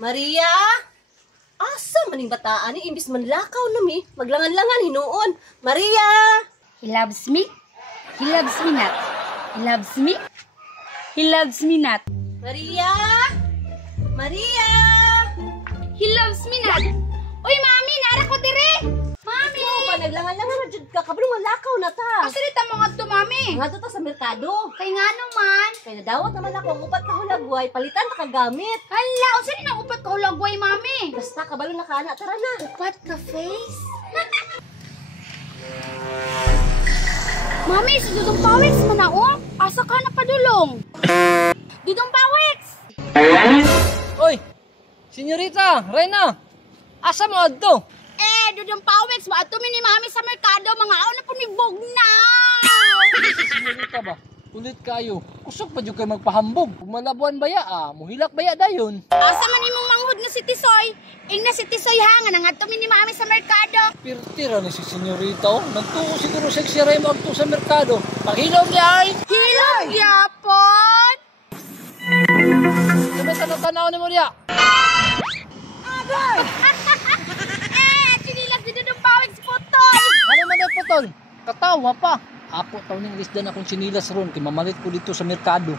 Maria? Asa maning bataan ni imbis manlakaw na mi, maglangan-langan hinuon. Maria! He loves me. He loves me not. He loves me. He loves me not. Maria! Maria! He loves me not. Uy, mami, nara ko dire. Mami! Ikaw pa, naglangan-langan na dyan ka. Kabalo manlakaw na ta. Asa dito mga to, mami? Nga to ta sa merkado. Kay nga naman. Kaya nadawat naman ako ang upat na hulagway, palitan na kagamit. Hala, unsa ni nang upat ka hulagway, mami? Basta kabalo na kana, tara na. Upat ka face? Mami, si Dudong Pawiks manaong. Asa ka na padulong? Dudong Pawiks! Oy! Senyorita, Reyna! Asa mo adto? Dudong Pawiks, maato mi ni mami sa merkado, mga aon na po ni Bugnaw! Senyorita ba? Ulit kayo. Kusog pa dyan kayo magpahambog. Kung malabuan baya muhilak baya dayon. Asa man imong manghud nga si Tisoy? Ing na si Tisoy ha, nga nangadto mi ni mami sa merkado. Pirtira ni si senyorita oh. Nagtuo siguro sa siya mo agto sa merkado. Paghilom niya ay! Hilog yapon! Ano tanaw-tanaw ni mo niya? Chinilas di Dudong Pawiks putol! Ano man ang putol? Katawa pa. Apo taon ng lisdan akong sinilas ron kay mamalit ko dito sa merkado.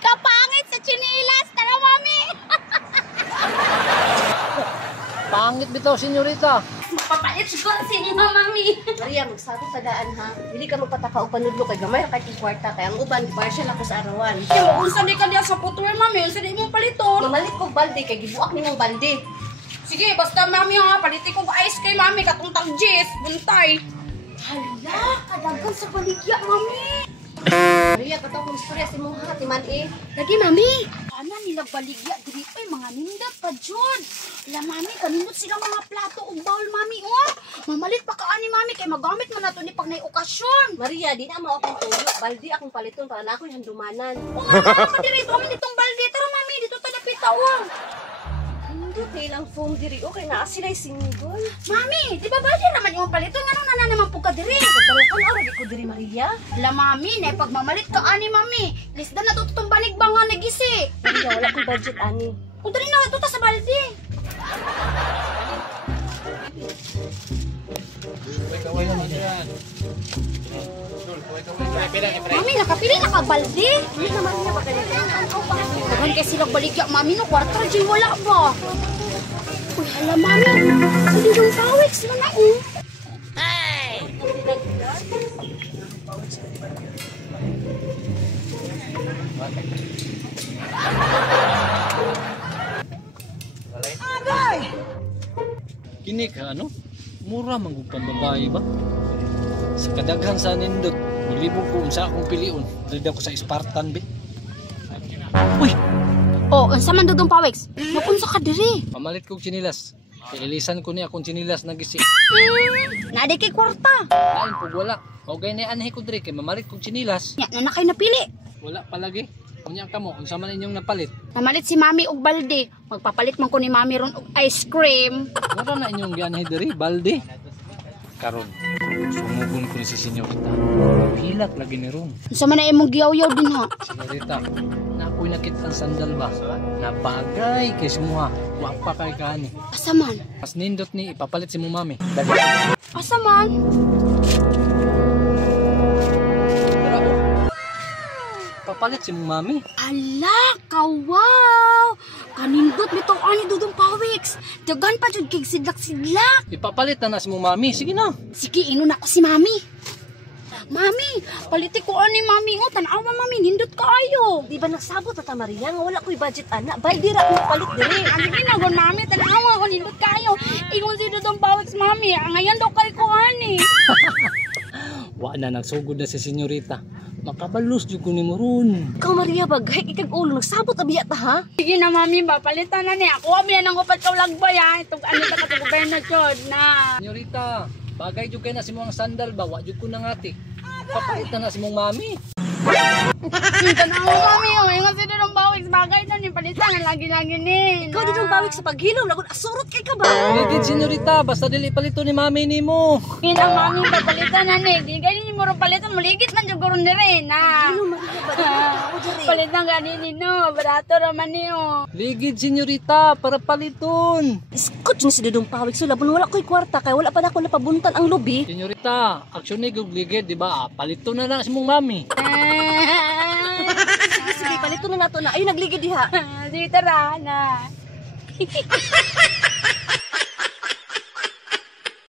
Kapangit sa chinilas! Tara, mami! Pangit bitaw, senyorita. Papait siguro sa inyo, mami! Maria, magsabot sa daan ha. Dili ka magpataka o panudlo kay gamay kay kwarta kay ang uban gibar siya na ko sa arawan. Kaya unsa di ka diya sa putol, mami? Unsa di mong paliton? Mamalit kog balde kay gibuak nimong balde. Sige, basta mami ha, paliti ko ice cream, mami, katong tagjis, buntay. Hala, kadaghan sa baligya, mami. Maria, kataw kong stress imong hati man eh. Lagi, mami. Ano nila baligya, diri pa mga nindot pa, Jun. Hala, mami, kanindot sila mga plato o bowl, mami, oh. Mamalit pa ka ani, mami, kay magamit man nato ni pag na okasyon. Maria, di na mo akong tuyo. Balde akong paliton para na ako handumanan. O nga, mami, kadirito kami nitong balde. Tara, mami, dito tayo napitaw. Hindi, kailang foam diri. Okay, naa sila'y single. Mami, di ba balde naman yung paliton? Nga nung na naman po ka diri. Pagkaroon araw di ko diri, Maria. Hala, mami, na pagmamalit ka ani, mami. Lisda na to itong banig-banga nagisi. Maria, wala kong budget, ani. Kung dali na ito ta sa balde. Mami, nakapili na ka balde. Hindi naman niya pagkalitan. Dagan kay silang baligya, mami, no kwarta dyan wala ba? Uy, hala, mami. Si Dudong Pawiks na na, oh. Kini ka ano? Mura manggug pambabae ba? Sa kadaghan sa nindot, milibog ko unsa akong piliun. Dili ako sa Spartan be. Uy, Oh, unsa man Dudong Pawiks? Napunsa ka diri. pamalit kog sinilas. Kay ilisan ko ni akong sinilas nagisi. Nadi kay kwarta. Lain pug wala. O gay ni anhi ko diri kay mamalit kog sinilas. Nya na kay napili. Wala palagi. Unya ka mo unsa man inyong napalit? Namalit si mami og balde. Magpapalit man ko ni mami ron og ice cream. Wala na inyong gianhi diri, balde. Karon, sumugon ko ni si senyorita. Hilak lagi ni ron. Unsa man na imong giyaw-yaw din ha? Senyorita, na ako'y nakita ang sandal ba? Na bagay kay simuha. Wa pa kay kani. Asa man? Mas nindot ni ipapalit si mo mami. Dali. Asa man? Tara ko. Papalit si mo mami. Ala, kawaw! Kanindot bitaw ani Dudong Pawiks. Dagan pa jud kig sidlak-sidlak. Ipapalit na si mo mami. Sige na. Sige, inon ako si mami. Mami, paliti ko ani mami. O, tanawa mami, nindot kaayo. Di ba nagsabot ata, Maria? Nga wala ko'y budget, ana. Balde ra akong palit diri. Ano ginagon mami, tanawa ko, nindot kaayo. Ingon si Dudong Pawiks mami, ngayon daw kay ko ani. Wa na nagsugod na si senyorita. Makabalos jud ko ni mo ron. Ikaw, Maria, bagay ikag ulo. Nagsabot abiyat ta, ha? Sige na mami, ba, palitan na niya. Ako abi nang upat ka lagbay ha. Itong ano ta ka gobernasyon na. Senyorita, bagay jud kay na si mo ang sandal ba? Wa jud ko nangati. Papalit na si mong mami. Tanawa mami, ingon si Dudong Pawiks bagay na ni palitan na ginaginin. Ikaw din ang bawik sa paghinom. Lagun asurot kay ka ba? Ligid, senyorita, basta dili palito ni mami nimo. Hindi mami papalitan na ni. Di ganyan mo rin palitan. Maligit man yung gurong rin. Ano Maria ba? Ako diri. Palitan ganinin no. Barato naman niyo. Ligid, senyorita, para paliton. Iskot yun si Dudong Pawik. So labon wala ko'y kwarta kay wala pa na ako napabuntan ang lubi. Senyorita, aksyon ni ligid, di ba? Palito na si mong mami. Sige, palito na nato na. Ay, nagligid diha. Di tara na.